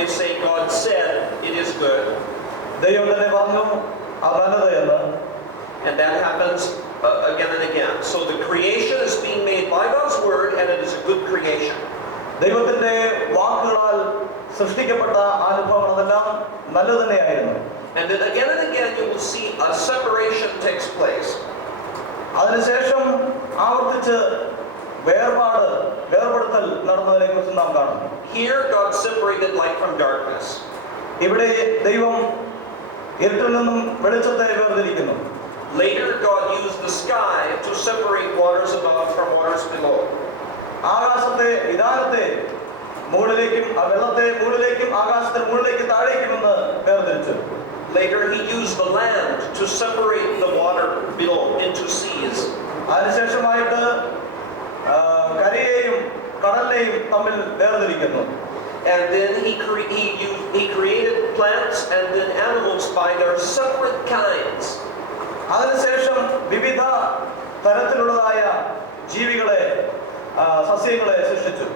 they say God said it is good. ദൈവം തന്നെ പറഞ്ഞു അത് നല്ലത് എന്ന്. And that happens again and again. So the creation is being made by God's word, and it is a good creation. ദൈവത്തിന്റെ വാക്കുകളാൽ സൃഷ്ടിക്കപ്പെട്ട അനുഭവങ്ങൾ അതെല്ലാം നല്ലത് തന്നെയായിരുന്നു. And then again and again you will see a separation takes place. അതിനുശേഷം ആവർത്തിച്ച് വേർപെടുത്തൽ നടന്നതിനെ കുറിച്ച് നാം കാണുന്നു. Here God separated light from darkness. ഇവിടെ ദൈവം ഇരുട്ടിൽ നിന്നും വെളിച്ചത്തെ വേർതിരിക്കുന്നു. Later God used the sky to separate waters above from waters below. ആകാശത്തെ വിധാനത്തെ മുകളിലേക്കും വെള്ളത്തെ മുകളിലേക്കും ആകാശത്തിന് മുകളിലേക്കും താഴേക്കുമെന്ന് വേർതിരിച്ചു. Later he used the land to separate the water below into seas. അതിനുശേഷമായിട്ട് കരയെയും കടലിനെയും തമ്മിൽ വേർതിരിക്കുന്നു. And then he created plants and then animals by their separate kinds. അതിനുശേഷം വിവിധ തരത്തിലുള്ളതായ ജീവികളെ സസ്യങ്ങളെ സൃഷ്ടിച്ചു.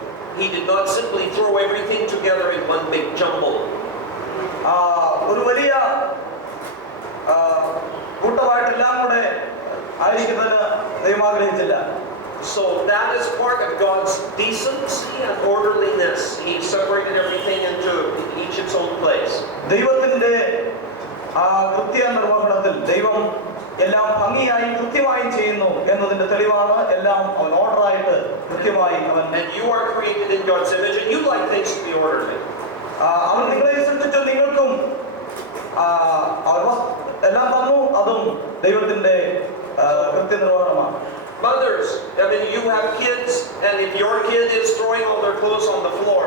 He did not simply throw everything together in one big jumble. ഒരു വലിയ കൂട്ടമായിട്ടെല്ലാം കൂടെ ആയിരിക്കുന്നതിന് ദൈവം ആഗ്രഹിച്ചില്ല. So that is part of God's decency and orderliness. He separated everything into each its own place. ദൈവത്തിന്റെ കൃത്യ നിർവഹണത്തിൽ ദൈവം എല്ലാം ഭംഗിയായും കൃത്യമായും ചെയ്യുന്നു എന്നതിന്റെ തെളിവാണ് എല്ലാം അവൻ ഓർഡറായിട്ട് കൃത്യമായി അവൻ. And you are created in God's image and you like things to be orderly. അവൻ നിങ്ങളെ സൃഷ്ടിച്ചു, നിങ്ങൾക്കും എല്ലാം തന്നു. അതും ദൈവത്തിന്റെ കൃത്യനിർവഹണമാണ്. Mothers, I mean, you have kids, and if your kid is throwing all their clothes on the floor,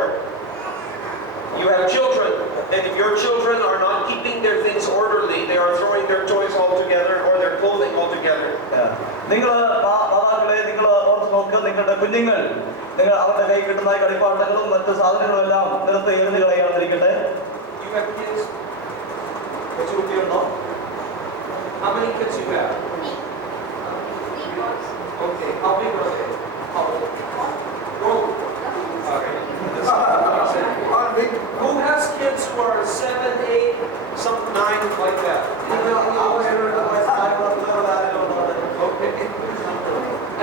you have children, and if your children are not keeping their things orderly, they are throwing their toys all together or their clothing all together. നിങ്ങൾ മാതാക്കളെ നിങ്ങൾ ഓർത്ത് നോക്കുക, നിങ്ങളുടെ കുഞ്ഞുങ്ങൾ നിങ്ങൾ അവരുടെ കൈ കിട്ടുന്ന കളിപ്പാട്ടങ്ങളും മറ്റു സാധനങ്ങളും എല്ലാം നിലത്ത് എഴുതി കളയാതിരിക്കട്ടെ. You have kids? What's your kid know? How many kids you have? Okay, how big are they? How old? Okay. Who has kids who are 7, 8, some 9, like that? Okay.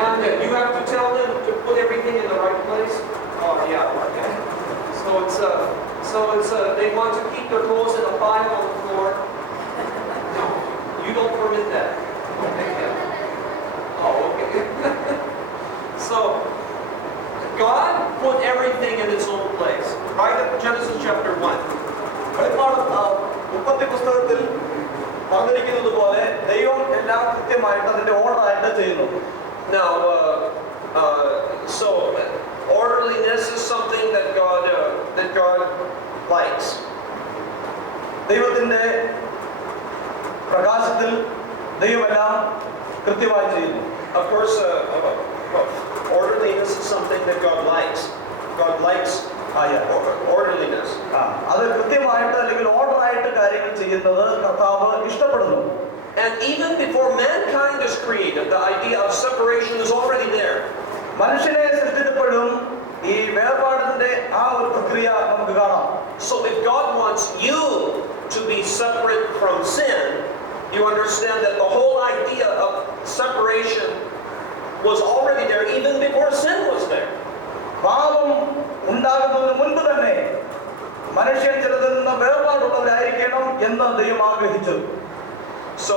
And you have to tell them to put everything in the right place? Oh, yeah, okay. So it's they want to keep their clothes in a pile on the floor. No, you don't permit that. Okay. Oh, okay. So, God put everything in its own place. Right at Genesis chapter 1. ഉൽപ്പത്തി പുസ്തകത്തിൽ പറഞ്ഞിരിക്കുന്നത് പോലെ ദൈവം എല്ലാം കൃത്യമായിട്ട് അതിന്റെ ഓർഡറായിട്ട് ചെയ്യുന്നു. Now, so orderliness is something that God likes. ദൈവത്തിന്റെ പ്രകാശത്തിൽ ദൈവമെല്ലാം കൃത്യമായി ചെയ്യുന്നു. Of course, orderliness is something that God likes. God likes orderliness. അത് കൃത്യമായിട്ട് അല്ലെങ്കിൽ ഓർഡറായിട്ട് കാര്യങ്ങൾ ചെയ്യുന്നത് കർത്താവ് ഇഷ്ടപ്പെടുന്നു. And even before mankind is created, the idea of separation is already there. മനുഷ്യനെ സൃഷ്ടിച്ചപ്പോഴും ഈ വേർപാടിന്റെ ഒരു പ്രക്രിയ നമുക്ക് കാണാം. So if God wants you to be separate from sin, you understand that the whole idea of separation was already there even before sin was there. പാപം ഉണ്ടാകുന്നതിന് മുൻപ് തന്നെ മനുഷ്യൻ ചിലതിൽ നിന്ന് വേർപാടുള്ളവരായിരിക്കണം എന്ന് ദൈവം ആഗ്രഹിച്ചു. So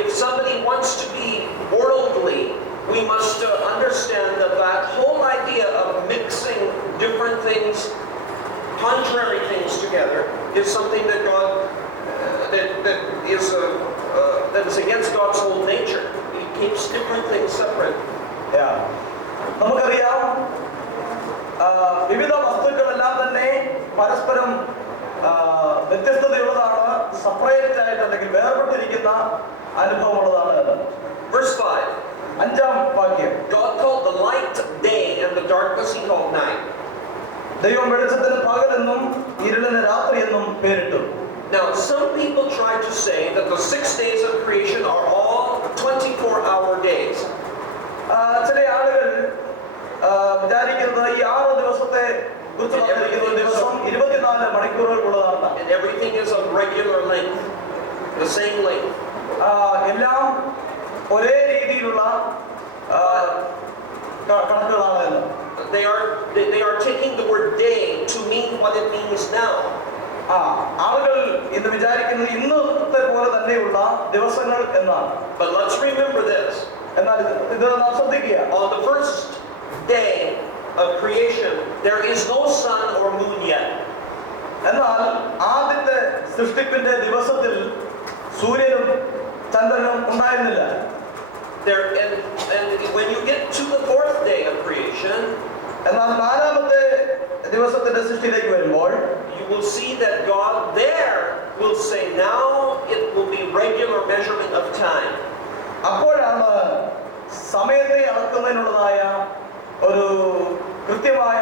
if somebody wants to be worldly, we must understand that whole idea of mixing different things, contrary things together, is something that God that is against God's whole nature. He keeps different things separate. നമുക്കറിയാം വിവിധ വസ്തുക്കളെല്ലാം തന്നെ പരസ്പരം വ്യത്യസ്തതയുള്ളതാണ്, separate ആയിട്ട് അല്ലെങ്കിൽ വേർപെട്ടിരിക്കുന്ന അനുഭവമുള്ളതാണ്. Verse 5. 5ാം വാക്യം. God called the light day and the darkness he called night. ദൈവം വെളിച്ചത്തിന് പകലെന്നും ഇരുളിന് രാത്രിയെന്നും പേരിട്ടു. Now some people try to say that the 6 days of creation are all 24-hour days. ചില ആളുകൾ വിചാരിക്കുന്നത് ഈ 6 ദിവസത്തെ കുറിച്ച് പറഞ്ഞിരിക്കുന്ന ഒരു ദിവസം 24 മണിക്കൂറുകൾ ഉള്ളതാണ്. And everything is of regular length, the same length. എല്ലാം ഒരേ രീതിയിലുള്ള കണക്കുകളാണ് എന്ന്. They are taking the word day to mean what it means now. ആളുകൾ ഇന്ന് വിചാരിക്കുന്നത് ഇന്നത്തെ പോലെ തന്നെയുള്ള ദിവസങ്ങൾ എന്നാണ്. But let's remember this. എന്നാൽ ഇത് നാം ശ്രദ്ധിക്കുക. On the first day of creation, there is no sun or moon yet. എന്നാൽ ആദ്യത്തെ സൃഷ്ടിപ്പിന്റെ ദിവസത്തിൽ സൂര്യനും ചന്ദ്രനും ഉണ്ടായിരുന്നില്ല. And when you get to the fourth day of creation, എന്നാൽ നാലാമത്തെ ദിവസത്തിന്റെ സൃഷ്ടിയിലേക്ക് വരുമ്പോൾ you will see that God there will say, now it will be regular measurement of time. അപ്പോഴാണ് സമയത്തെ അളക്കുന്നതിനുള്ളതായ ഒരു കൃത്യമായ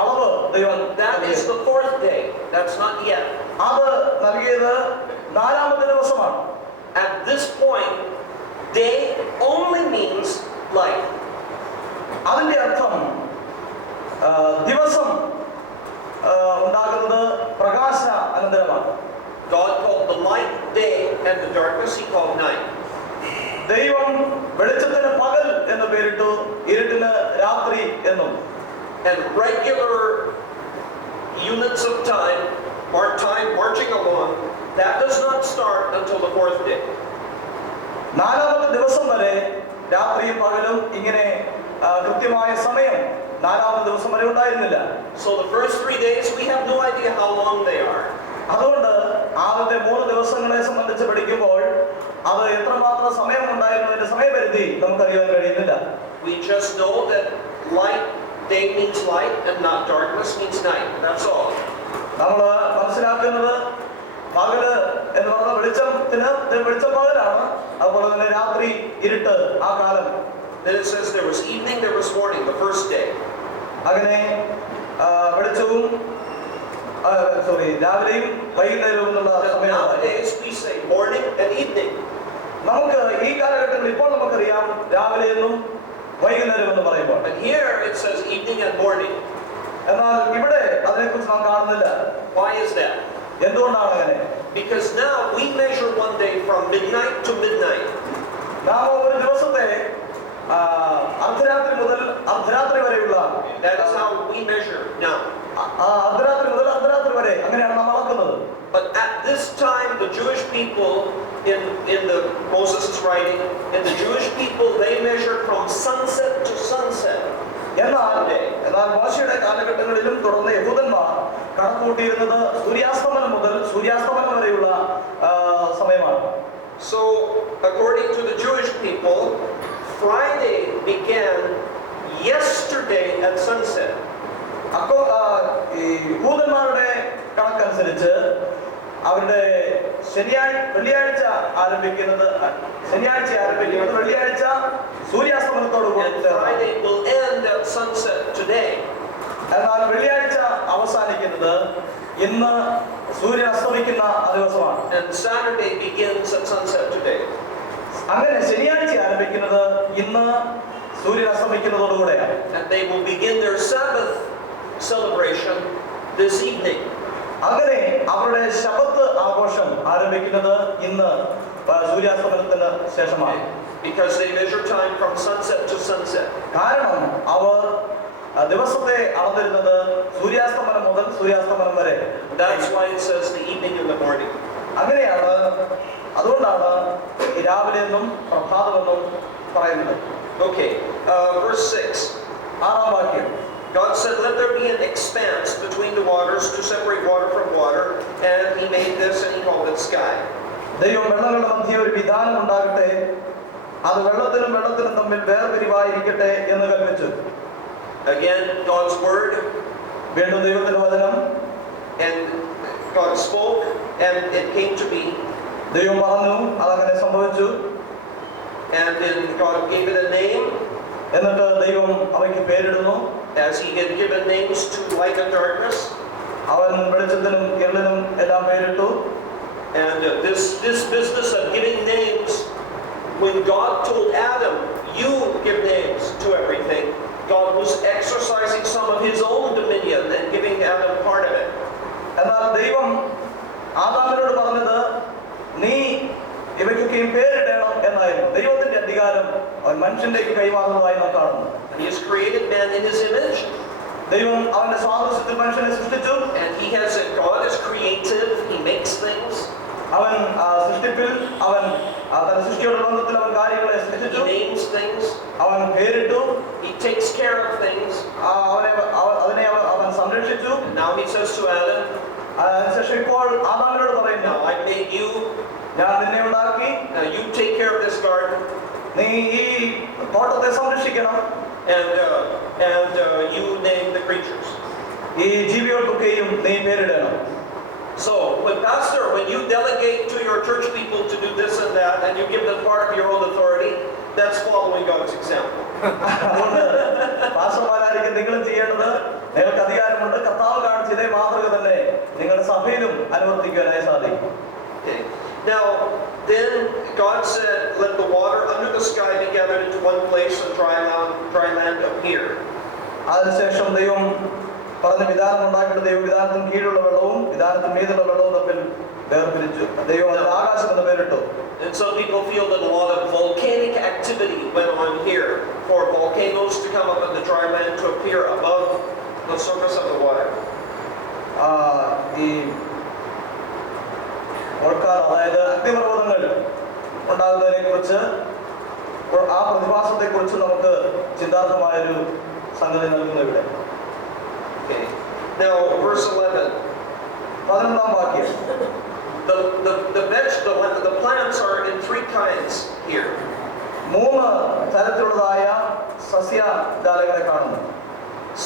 അളവ് ദൈവം. That is the fourth day. That's not yet. അത് നൽകിയത് നാലാമത്തെ ദിവസമാണ്. At this point, day only means light. അതിന്റെ അർത്ഥം ദിവസം ഉണ്ടാകുന്നത് പ്രകാശ അനന്തരമാണ്. God called the light day and the darkness he called night. ദൈവം വെളിച്ചത്തിന് പകൽ എന്ന് പേരിട്ടു, ഇരുട്ടിന് രാത്രി എന്നും. And regular units of time marching along, that does not start until the fourth day. നാലാമത്തെ ദിവസം വരെ രാത്രിയും പകലും ഇങ്ങനെ കൃത്യമായ സമയം നാലാമത്തെ ദിവസം വരെ ഉണ്ടായിരുന്നില്ല. So the first 3 days we have no idea how long they are. അതുകൊണ്ട് ആദ്യത്തെ 3 ദിവസങ്ങളെ സംബന്ധിച്ച് പഠിക്കുമ്പോൾ അത് എത്രമാത്രം സമയം ഉണ്ടായിരുന്നതിന്റെ സമയപരിധി നമുക്കറിയാൻ കഴിയുന്നില്ല. We just know that light day means light and not darkness means night. That's all. നമ്മൾ മനസ്സിലാക്കുന്നത് പകല് എന്ന് പറഞ്ഞ വെളിച്ചം പകലാണ്, അതുപോലെ തന്നെ രാത്രി ഇരുട്ട് ആ കാലം. Then it says there was evening, there was morning, the first day. അങ്ങനെ വെളിച്ചവും രാവിലെയും വൈകുന്നേരവും എന്നുള്ള സമയം. Nowadays we say morning and evening. നമുക്ക് ഈ കാലഘട്ടത്തിൽ ഇപ്പോൾ നമുക്കറിയാം രാവിലെ എന്നും വൈകുന്നേരം എന്ന് പറയുമ്പോൾ. And here it says evening and morning. എന്നാൽ ഇവിടെ അതിനെക്കുറിച്ച് നാം കാണുന്നില്ല. Why is that? എന്തുകൊണ്ടാണ് അങ്ങനെ? Because now we measure one day from midnight to midnight. നാം ഒരു ദിവസത്തെ അർദ്ധരാത്രി മുതൽ അർദ്ധരാത്രി വരെയുള്ള, That is how we measure now. അർദ്ധരാത്രി മുതൽ അർദ്ധരാത്രി വരെ അങ്ങനെയാണ് നാം അളക്കുന്നത്. But at this time, the Jewish people, in the Moses' writing, and the Jewish people, they measured from sunset to sunset. എന്നാൽ മോശയുടെ കാലഘട്ടങ്ങളിലും തുടർന്ന് യഹൂദന്മാർ കണക്കുകൂട്ടിയിരുന്നത് സൂര്യാസ്തമനം മുതൽ സൂര്യാസ്തമനം വരെയുള്ള സമയമാണ്. So, according to the Jewish people, Friday began yesterday at sunset. അപ്പോൾ ഈ യഹൂദന്മാരുടെ കണക്കനുസരിച്ച് അവരുടെ വെള്ളിയാഴ്ച ആരംഭിക്കുന്നത് വെള്ളിയാഴ്ച സൂര്യാസ്തമനത്തോട് കൂടി. Friday will end at sunset today. എന്നാൽ വെള്ളിയാഴ്ച അവസാനിക്കുന്നത് ഇന്ന് സൂര്യൻ അസ്തമിക്കുന്ന ദിവസമാണ്. And Saturday begins at sunset today. അങ്ങനെ ശനിയാഴ്ച ആരംഭിക്കുന്നത് ഇന്ന് സൂര്യൻ അസ്തമിക്കുന്നതോടുകൂടെയാണ്. And they will begin their Sabbath celebration this evening. അങ്ങനെ അവരുടെ ശബത്ത് ആഘോഷം ആരംഭിക്കുന്നത് ഇന്ന് സൂര്യാസ്തമനത്തിന് ശേഷമാണ്. Because they measure time from sunset to sunset. കാരണം അവർ ദിവസത്തെ അളന്നിരുന്നത് സൂര്യാസ്തമനം മുതൽ സൂര്യാസ്തമനം വരെ. That's why it says the evening and the morning. അങ്ങനെയാണ്, അതുകൊണ്ടാണ് രാവിലെ എന്നും പ്രഭാതമെന്നും പറയുന്നത്. Okay, verse 6. 6ാം വാക്യം. God said, let there be an expanse between the waters to separate water from water, and he made this and he called it sky. ദൈവം വെള്ളങ്ങളുടെ മധ്യേ ഒരു വിധാനം ഉണ്ടാകട്ടെ, അത് വെള്ളത്തിനും തമ്മിൽ വേർപിരിവായിരിക്കട്ടെ എന്ന് കൽപ്പിച്ചു. Again, God's word. വീണ്ടും ദൈവത്തിന്റെ വചനം. And God spoke and it came to be. ദൈവം പറഞ്ഞു, അതങ്ങനെ സംഭവിച്ചു. And then God gave it a name. എന്നിട്ട് ദൈവം അവയ്ക്ക് പേരിടുന്നു. As he had given names to light and darkness. അവൻ വെളിച്ചത്തിനും ഇരുളിനും എല്ലാം പേരിട്ടു. And this business of giving names, when God told Adam, you give names to everything, God was exercising some of his own dominion and giving അവനോട് പറഞ്ഞത് നീ ഇവയ്ക്കൊക്കെയും പേരിടണം എന്നായിരുന്നു. ദൈവത്തിന്റെ അധികാരം അവൻ മനുഷ്യനിലേക്ക് കൈമാറുന്നതായി നാം കാണുന്നു. He has created man in his image. ദൈവം അവന്റെ സാദൃശ്യത്തിൽ മനുഷ്യനെ സൃഷ്ടിച്ചു. And God is creative. He makes things. അവൻ സൃഷ്ടിപ്പിൽ അവൻ തന്റെ സൃഷ്ടിയുടെ ബന്ധത്തിൽ അവൻ കാര്യങ്ങളെ സൃഷ്ടിച്ചു. He names things. അവൻ പേരിട്ടു. He takes care of things. അതിനെ അവൻ സംരക്ഷിച്ചു. And now he says to Adam, അതിനുശേഷം ഇപ്പോൾ ആദാമിനോട് പറയുന്നു, now I made you. ഞാൻ നിന്നെ ഉണ്ടാക്കി. Now you take care of this garden. നീ ഈ തോട്ടത്തെ സംരക്ഷിക്കണം. And you name the creatures. ഈ ജീവികൾക്കൊക്കെയും നീ പേരിടണം. So, when you delegate to your church people to do this and that, and you give them part of your own authority, that's following God's example. അതുകൊണ്ട് പാസ്റ്റർമാരായിരിക്കും നിങ്ങളും ചെയ്യേണ്ടത്, നിങ്ങൾക്ക് അധികാരമുണ്ട്, കർത്താവ് കാണിച്ച ഇതേ മാതൃക തന്നെ നിങ്ങളുടെ സഭയിലും അനുവർത്തിക്കുവാനായി സാധിക്കും. Okay. Now, then God said, let the water under the sky be gathered into one place and dry land appear. അതിനുശേഷം ദൈവം പറഞ്ഞ വിധാനം ഉണ്ടാക്കിയിട്ട് ദൈവം വിധാനത്തിന് കീഴിലുള്ള വെള്ളവും വിധാനത്തിന് മീതുള്ള വെള്ളവും തമ്മിൽ വേർതിരിച്ചു. ദൈവം ആകാശം എന്ന് പേരിട്ടു. And some people feel that a lot of volcanic activity went on here for volcanoes to come up and the dry land to appear above the surface of the water. ഈ അതായത് അഗ്നിപർവ്വതങ്ങൾ ഉണ്ടാകുന്നതിനെ കുറിച്ച് ആ പ്രതിഭാസത്തെ കുറിച്ച് നമുക്ക് ചിന്താർഹമായൊരു സംഗതി നൽകുന്നു ഇവിടെ. Okay. Now, verse 11. 11ാം വാക്യം. The plants are in three kinds here. 3 തരത്തിലുള്ളതായ സസ്യജാലങ്ങളെ കാണുന്നു.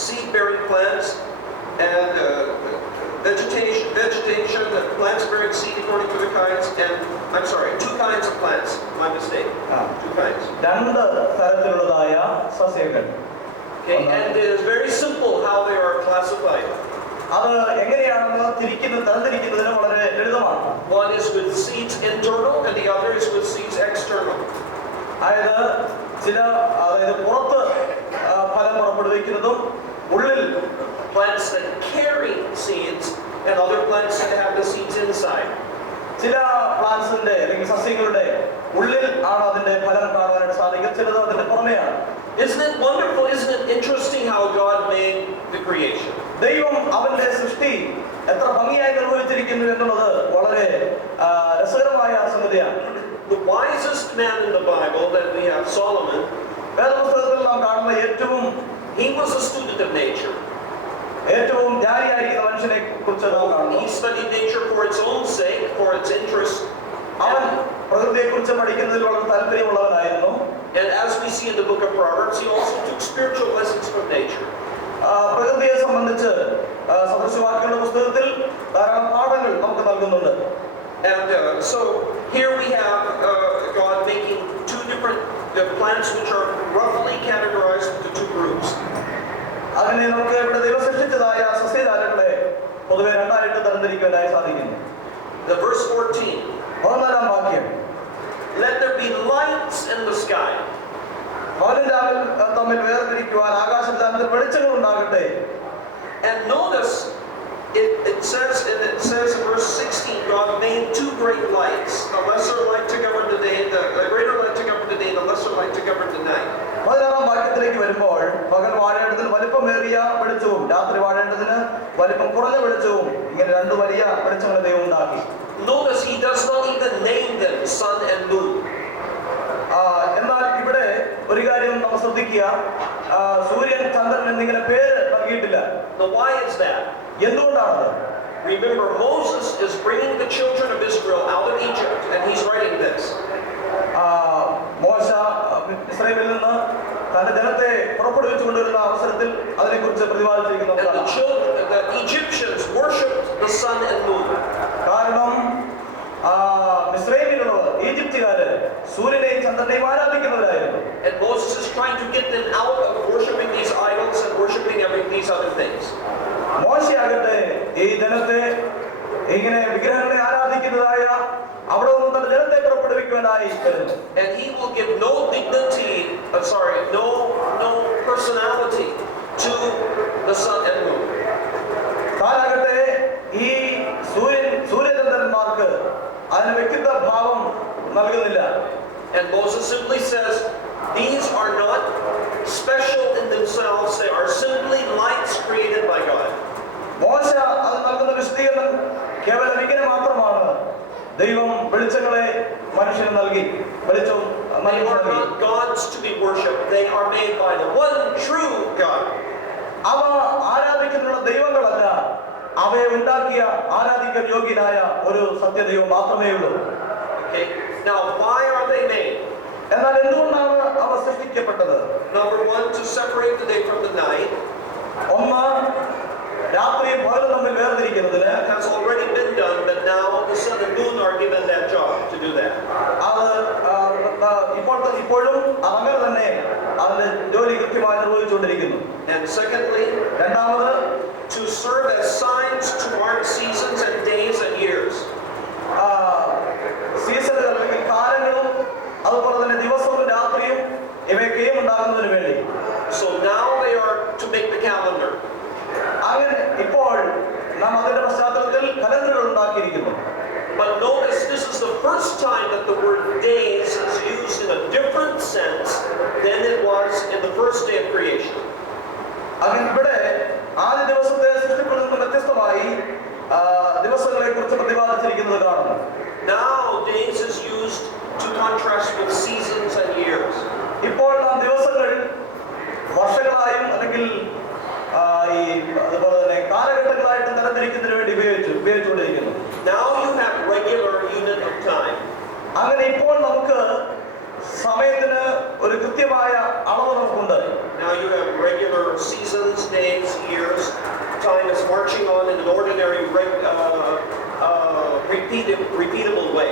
Seed-bearing plants and vegetation, the plants bearing seed according to the kinds, and I'm sorry, 2 kinds of plants. My mistake. 2 kinds. 2 തരത്തിലുള്ളതായ സസ്യങ്ങൾ. Okay, and it is very simple how they are classified. അത് എങ്ങനെയാണെന്ന് തരംതിരിക്കുന്നതിന് വളരെ ലളിതമാണ്. One is with seeds internal and the other is with seeds external. അതായത് പുറത്ത് ഫലം പുറപ്പെടുവിക്കുന്നതും ഉള്ളിൽ plants that carry seeds and other plants that have the seeds inside. ചില പ്ലാന്റ്സിന്റെ അല്ലെങ്കിൽ സസ്യങ്ങളുടെ ഉള്ളിൽ ആണ് അതിന്റെ ഫലം കാണാനായിട്ട് സാധിക്കും, ചിലത് അതിന്റെ പുറമെയാണ്. Isn't it wonderful? Isn't it interesting how God made the creation? ദൈവം അവന്റെ സൃഷ്ടി എത്ര ഭംഗിയായി നിർവഹിച്ചിരിക്കുന്നു എന്നുള്ളത് വളരെ രസകരമായ സംഗതിയാണ്. The wisest man in the Bible that we have, Solomon, വേദപുസ്തകത്തിൽ നാം കാണുന്ന he was a student of nature. ഏറ്റവും ജ്ഞാനിയായിരിക്കുന്ന മനുഷ്യനെ കുറിച്ച് നാം കാണുന്നു. He studied nature for its own sake, for its interest. അവൻ പ്രകൃതിയെ കുറിച്ച് പഠിക്കുന്നതിൽ വളരെ താല്പര്യമുള്ളവനായിരുന്നു. And as we see in the book of Proverbs, he also took spiritual lessons from nature. പ്രകൃതിയെ സംബന്ധിച്ച് സദൃശവാക്യങ്ങളുടെ പുസ്തകത്തിൽ ധാരാളം പാഠങ്ങൾ നമുക്ക് നൽകുന്നുണ്ട്. And so here we have God making 2 different plants which are roughly categorized into 2 groups. അങ്ങനെ നമുക്ക് ഇവിടെ ദൈവം സൃഷ്ടിച്ചതായ സസ്യജാലങ്ങളെ പൊതുവെ 2ആയിട്ട് തരംതിരിക്കുവാനായി സാധിക്കുന്നു. The verse 14. 14ാം വാക്യം. Let there be lights in the sky. പകലും തമ്മിൽ വേർതിരിക്കുവാൻ ആകാശത്തിൽ വെളിച്ചങ്ങൾ ഉണ്ടാകട്ടെ. And notice it says in verse 16, God made 2 great lights, the lesser light to govern the day, the greater light to govern the day, the lesser light to govern the night. 16ാം വാക്യത്തിലേക്ക് വരുമ്പോൾ പകൽ വാഴേണ്ടതിന് വലിപ്പമേറിയ വെളിച്ചവും രാത്രി വാഴേണ്ടതിന് വലിപ്പം കുറഞ്ഞ വെളിച്ചവും, ഇങ്ങനെ 2 വലിയ വെളിച്ചങ്ങളെ ദൈവം ഉണ്ടാക്കി. Notice he does not even name them sun and moon. എന്നാൽ ഇവിടെ ഒരു കാര്യം നമ്മൾ ശ്രദ്ധിക്കുക, സൂര്യൻ ചന്ദ്രൻ എന്നിങ്ങനെ പേര് നൽകിയിട്ടില്ല. Now why is that? എന്തുകൊണ്ടാണത്? Remember, Moses is bringing the children of Israel out of Egypt, and he's writing this. മോശ ഇസ്രായേലിൽ നിന്ന് തന്റെ ജനത്തെ പുറപ്പെടുവിച്ചു കൊണ്ടുവരുന്ന അവസരത്തിൽ അതിനെക്കുറിച്ച് പ്രതിപാദിച്ചിരിക്കുന്നു. The Egyptians worshipped the sun and moon. കാരണം ഇസ്രായേലിലുള്ളവർ ഈജിപ്തുകാര് സൂര്യനെയും ചന്ദ്രനെയും ആരാധിക്കുന്നവരായിരുന്നു. And Moses is trying to get them out of worshiping these idols and worshiping these other things. മോശയാകട്ടെ ഈ ജനത്തെ ഇങ്ങനെ വിഗ്രഹങ്ങളെ ആരാധിക്കുന്നതായ അവിടെ നിന്ന് തന്റെ ജനത്തെ പുറപ്പെടുവിക്കുവാനായി വരുന്നു. And he will give no dignity, no personality to the sun and moon. താനാകട്ടെ ഈ സൂര്യചന്ദ്രന്മാർക്ക് നൽകുന്നില്ല. And Moses simply says, these are not special in themselves, they are simply lights created by God. മോശ അത് നൽകുന്ന വിശദീകരണം കേവലം ഇങ്ങനെ മാത്രമാണ്: ദൈവം വെളിച്ചങ്ങളെ മനുഷ്യന് നൽകി, വെളിച്ചം They are not gods to be worshipped, they are made by the one true God. അവ ആരാധിക്കുന്ന ദൈവങ്ങളല്ല, അവയെ ഉണ്ടാക്കിയ ആരാധിക്കാൻ യോഗ്യനായ ഒരു സത്യദൈവം മാത്രമേ ഉള്ളൂ. Okay, now why are they made? എന്നാൽ എന്തുകൊണ്ടാണ് അവ സൃഷ്ടിക്കപ്പെട്ടത്? Number one, to separate the day from the night. ഒന്ന്, രാത്രിയും പകലും തമ്മിൽ വേർതിരിക്കുന്നതിന്. That has already been done, but now the sun and moon are given that job to do that. ഇപ്പോഴും അങ്ങനെ തന്നെ അതിന്റെ ജോലി കൃത്യമായി നിർവഹിച്ചുകൊണ്ടിരിക്കുന്നു. And secondly, രണ്ടാമത്, to serve as signs to mark seasons and days and years. സീസണുകൾ അല്ലെങ്കിൽ കാലങ്ങളും അതുപോലെ തന്നെ ദിവസവും രാത്രിയും ഇവയൊക്കെയും ഉണ്ടാകുന്നതിന് വേണ്ടി. So now they are to make the calendar. അങ്ങനെ ഇപ്പോൾ നാം അതിന്റെ പശ്ചാത്തലത്തിൽ കലണ്ടറുകൾ ഉണ്ടാക്കിയിരിക്കുന്നു. But notice this is the first time that the word days is used in a different sense than it was in the first day of creation. അങ്ങനെ ഇവിടെ ആദ്യ ദിവസത്തെ സൃഷ്ടിപ്പെടുന്ന വ്യത്യസ്തമായി ദിവസങ്ങളെ കുറിച്ച് പ്രതിപാദിച്ചിരിക്കുന്നത് കാണുന്നു. Now days is used to contrast with seasons and years. ഇപ്പോൾ നാം ദിവസങ്ങൾ വർഷങ്ങളായും അല്ലെങ്കിൽ ഈ അതുപോലെ തന്നെ കാലഘട്ടങ്ങളായിട്ട് തരംതിരിക്കുന്നതിന് വേണ്ടി ഉപയോഗിച്ചുകൊണ്ടിരിക്കുന്നു. Now you have regular unit of time. അങ്ങനെ ഇപ്പോൾ നമുക്ക് സമയത്തിന് ഒരു കൃത്യമായ അളവ് നമുക്കുണ്ട്. Now you have regular seasons, days, years. Time is marching on in an ordinary, repeatable way.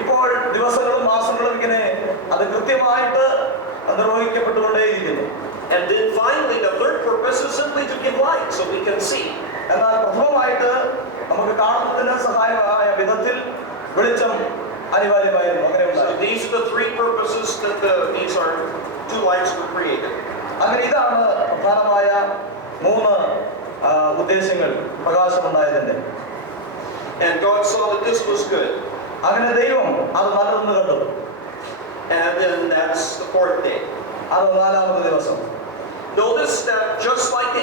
ഇപ്പോൾ ദിവസങ്ങളും മാസങ്ങളും ഇങ്ങനെ അത് കൃത്യമായിട്ട് നിർവഹിക്കപ്പെട്ടുകൊണ്ടേയിരിക്കുന്നു. And then finally, the third purpose is simply to give light so we can see. എന്നാൽ പ്രഥമമായിട്ട് നമുക്ക് കാണുന്നതിന് സഹായമായ വിധത്തിൽ വെളിച്ചം അനിവാര്യമായിരുന്നു. So these are the three purposes that these are two lights were created. അങ്ങനെ ഇതാണ് പ്രധാനമായ മൂന്ന് ഉദ്ദേശങ്ങൾ പ്രകാശമുണ്ടായതിന്റെ. And God saw that this was good. അങ്ങനെ ദൈവം അത് നല്ലതെന്ന് കണ്ടു. And then that's the fourth day. അത് നാലാമത്തെ ദിവസം. Notice that just like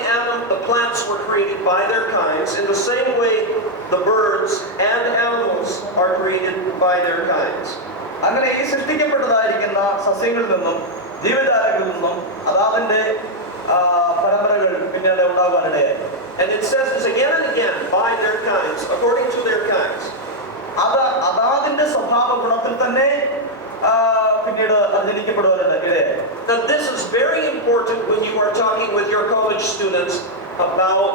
the plants were created by their kinds, in the same way the birds and animals are created by their kinds. അങ്ങനെ ഈ സൃഷ്ടിക്കപ്പെട്ടതായിരിക്കുന്ന സസ്യങ്ങളിൽ നിന്നും ജീവജാലങ്ങളിൽ നിന്നും അതാതിന്റെ പരമ്പരകൾ പിന്നീട് ഉണ്ടാകാനിടയായി. And it says this again and again, by their kinds, according to their kinds. അത് അതാതിന്റെ സ്വഭാവ ഗുണത്തിൽ തന്നെ പിന്നീട് ജനിക്കപ്പെടുവാനുണ്ട് ഇടയായി. Now this is very important when you are talking with your college students about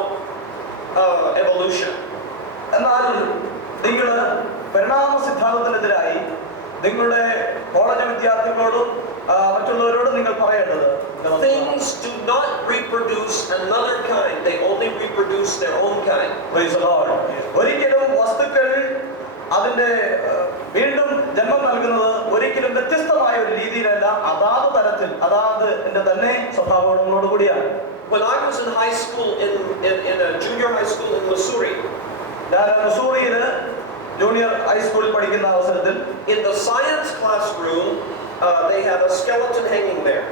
evolution. എന്നാൽ നിങ്ങൾ പരിണാമ സിദ്ധാന്തത്തിനെതിരായി നിങ്ങളുടെ കോളേജ് വിദ്യാർത്ഥികളോടും മറ്റുള്ളവരോടും നിങ്ങൾ പറയേണ്ടത്, things do not reproduce another kind, they only reproduce their own kind. Praise the Lord. ഒരിക്കലും വസ്തുക്കൾ അതിന്റെ വീണ്ടും ജന്മം നൽകുന്നത് ഒരിക്കലും വ്യത്യസ്തമായ ഒരു രീതിയിലല്ല, അതാത് തരത്തിൽ അതാതിന്റെ തന്നെ സ്വഭാവങ്ങളോട് കൂടിയാണ്. When I was in high school in a junior high school in Missouri, ഞാൻ മിസൂറിയില് ജൂനിയർ ഹൈസ്കൂളിൽ പഠിക്കുന്ന അവസരത്തിൽ in the science classroom they had a skeleton hanging there.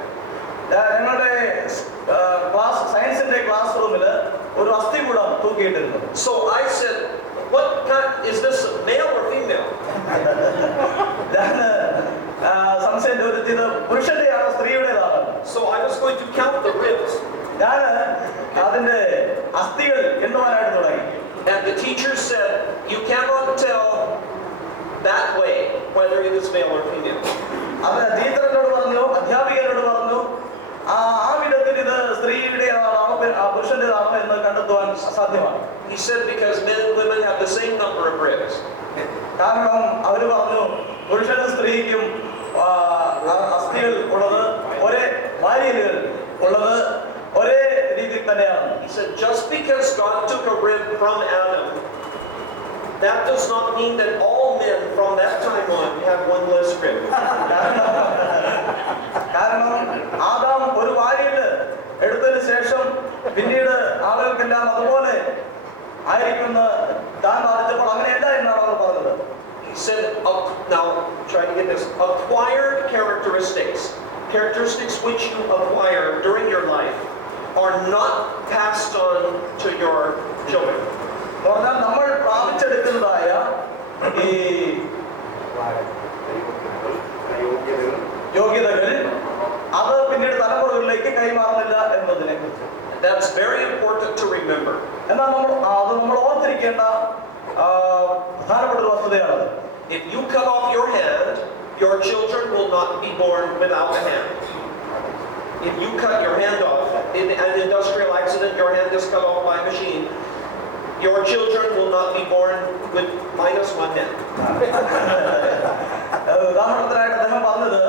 ഞങ്ങളുടെ സയൻസിന്റെ ക്ലാസ് റൂമില് ഒരു അസ്ഥികൂടം തൂക്കിയിട്ടിരുന്നു. So I said, what kind is this, male or female? ഞാൻ സംശയം ചോദിച്ചത് പുരുഷന്റെയാണോ സ്ത്രീയുടേതാണോ. So I was going to count the ribs. ഞാൻ അതിന്റെ അസ്ഥികൾ എണ്ണുവാനായിട്ട് തുടങ്ങി. And the teacher said, you cannot tell that way whether it is male or female. അത് ടീച്ചറിനോട് പറഞ്ഞു, അധ്യാപികരോട് പറഞ്ഞു, ആ വിധത്തിൽ ഇത് സ്ത്രീയുടേതാണോ പുരുഷന്റേതാണോ എന്ന് കണ്ടെത്തുവാൻ അസാധ്യമാണ്. He said because men and women have the same number of ribs. കാരണം അവര് പറഞ്ഞു പുരുഷനും സ്ത്രീക്കും അസ്ഥികൾ ഉള്ളത് ഒരേ വാരിയലുകൾ ഉള്ളത് ഒരേ രീതിയിൽ തന്നെയാണ്. He said just because God took a rib from Adam, that does not mean that all men from that time on have one less rib. കാരണം ആദാം ഒരു വാരിയല് എടുത്തതിന് ശേഷം പിന്നീട് ആളുകൾക്കെല്ലാം അതുപോലെ ആയിരിക്കുന്ന താൻ ബാധിച്ചപ്പോൾ അങ്ങനെയല്ല എന്നാണ് അവർ പറഞ്ഞത്. He said, now try to get this, acquired characteristics, characteristics which you acquire during your life, are not passed on to your children. പറഞ്ഞാൽ നമ്മൾ പ്രാപിച്ചെടുക്കുന്നതായ ഈ യോഗ്യതകൾ അത് പിന്നീട് തലമുറകളിലേക്ക് കൈമാറുന്നില്ല എന്നതിനെ കുറിച്ച്. That's very important to remember. എന്നാൽ നമ്മൾ ഓർത്തിരിക്കേണ്ട പ്രധാനപ്പെട്ട ഒരു വസ്തുതയാണ്. If you cut off your hand, your children will not be born without a hand. If you cut your hand off in an industrial accident, your hand is cut off by a machine, your children will not be born with -1 hand. ഉദാഹരണത്തിനായിട്ട് അദ്ദേഹം പറഞ്ഞത്,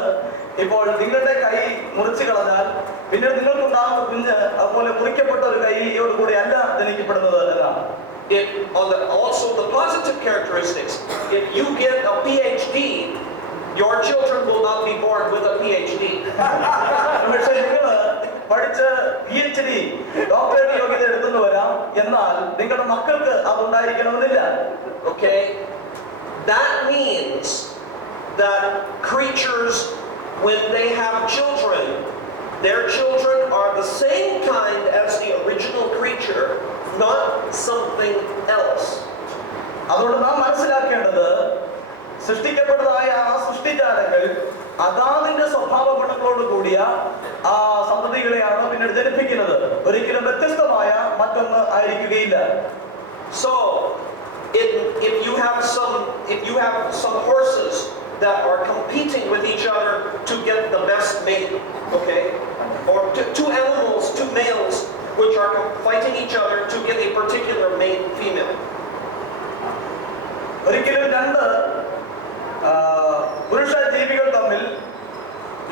ഇപ്പോൾ നിങ്ങളുടെ കൈ മുറിച്ചു കളഞ്ഞാൽ പിന്നീട് നിങ്ങൾക്കുണ്ടാകുന്ന കുഞ്ഞ് അതുപോലെ മുറിക്കപ്പെട്ട ഒരു കൈയോട് കൂടി അല്ല ജനിക്കപ്പെടുന്നത് എന്നാണ്. Also the positive characteristics, if you get a PhD, your children will not be born with a PhD. പക്ഷേ നിങ്ങൾ പഠിച്ച് PhD ഡോക്ടറേറ്റ് യോഗ്യത എടുത്തു വരാം, എന്നാൽ നിങ്ങളുടെ മക്കൾക്ക് അതുണ്ടായിരിക്കണമെന്നില്ല. Okay, that means that creatures, when they have children, their children are the same kind as the original creature, not something else. അതുകൊണ്ട് നാം മനസ്സിലാക്കേണ്ടത്, സൃഷ്ടിക്കപ്പെട്ടതായ ആ സൃഷ്ടിജാലങ്ങൾ അതാതിന്റെ സ്വഭാവ ഗുണങ്ങളോട് കൂടിയ ആ സന്തതികളെയാണ് പിന്നീട് ജനിപ്പിക്കുന്നത്. ഒരിക്കലും വ്യത്യസ്തമായ മറ്റൊന്ന് ആയിരിക്കുകയില്ല. So if you have some horses that are competing with each other to get the best mate, okay, or two animals, two males which are fighting each other to get a particular mate female. ഒരിക്കലും രണ്ട് പുരുഷ ജീവികൾ തമ്മിൽ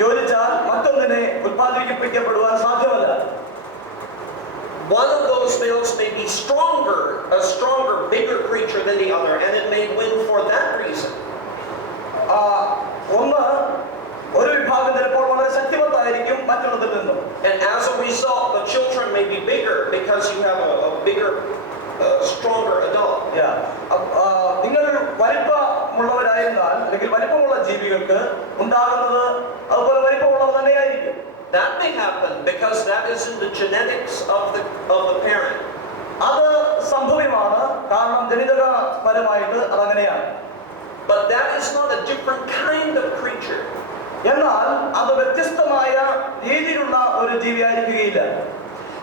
യോജിച്ചാൽ മറ്റൊന്നിനെ ഉത്പാദിപ്പിക്കപ്പെടുവാൻ സാധ്യമല്ല. One of those males may be a stronger, bigger creature than the other, and it may win for that reason. ഒന്ന് ഒരു വിഭാഗം ചിലപ്പോൾ വളരെ ശക്തിമത്തായിരിക്കും മറ്റൊന്നതിൽ നിന്നും. And as a result, the children may be bigger because you have a bigger, stronger adult. നിങ്ങൾ വലിപ്പമുള്ളവരായിരുന്നാൽ അല്ലെങ്കിൽ വലിപ്പമുള്ള ജീവികൾക്ക് ഉണ്ടാകുന്നത് അതുപോലെ വലിപ്പമുള്ളവ തന്നെയായിരിക്കും. That may happen because that is in the genetics of the parent. അത് സംഭവ്യമാണ്, കാരണം ജനിതകപരമായിട്ട് അതങ്ങനെയാണ്. But that is not a different kind of creature. എന്നാൽ അത് വ്യത്യസ്തമായ രീതിയിലുള്ള ഒരു ജീവിയായിരിക്കുകയില്ല.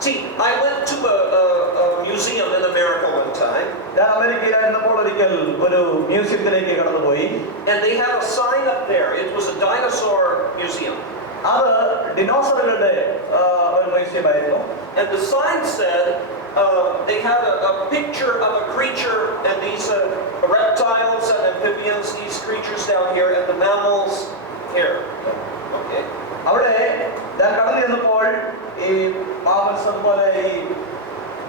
See, I went to a museum in America one time. ഞാൻ അമേരിക്കയിലായിരുന്നപ്പോൾ ഒരിക്കൽ ഒരു മ്യൂസിയത്തിലേക്ക് കടന്നുപോയി. And they had a sign up there. It was a dinosaur museum. അത് ഡിനോസറുകളുടെ ഒരു മ്യൂസിയമായിരുന്നു. And the sign said they had a picture of a creature, and these reptiles and amphibians, these creatures down here, and the mammals here. Okay. അവിടെ ഞാൻ കടന്നു ചെന്നപ്പോൾ ഈ mammals അതുപോലെ ഈ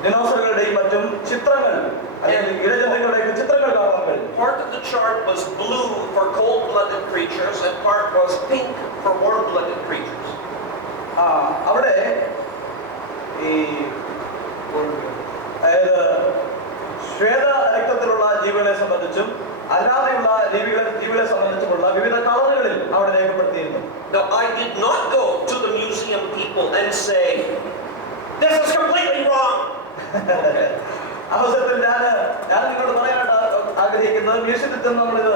ഡിനോസറുകളുടെയും മറ്റും ചിത്രങ്ങൾ അല്ലെങ്കിൽ ഇഴജന്തുക്കളുടെയും ചിത്രങ്ങൾ കാണാൻ കഴിയും. Part of the chart was blue for cold-blooded creatures, and part was pink for warm-blooded creatures. അവിടെ ഈ അതായത് ശ്വേത രക്തത്തിലുള്ള ജീവികളെ സംബന്ധിച്ചും അല്ലാതെയുള്ള ജീവികളെ സംബന്ധിച്ചുമുള്ള വിവിധ കളറുകളിൽ അവിടെ രേഖപ്പെടുത്തിയിരുന്നു. Now, I did not go to the museum people and say, "This is completely wrong." അവസരത്തിൽ ഞാൻ നിങ്ങളോട് പറയാനായിട്ട് ആഗ്രഹിക്കുന്നത്, മ്യൂസിയത്തിൽ നമ്മൾ ഇത്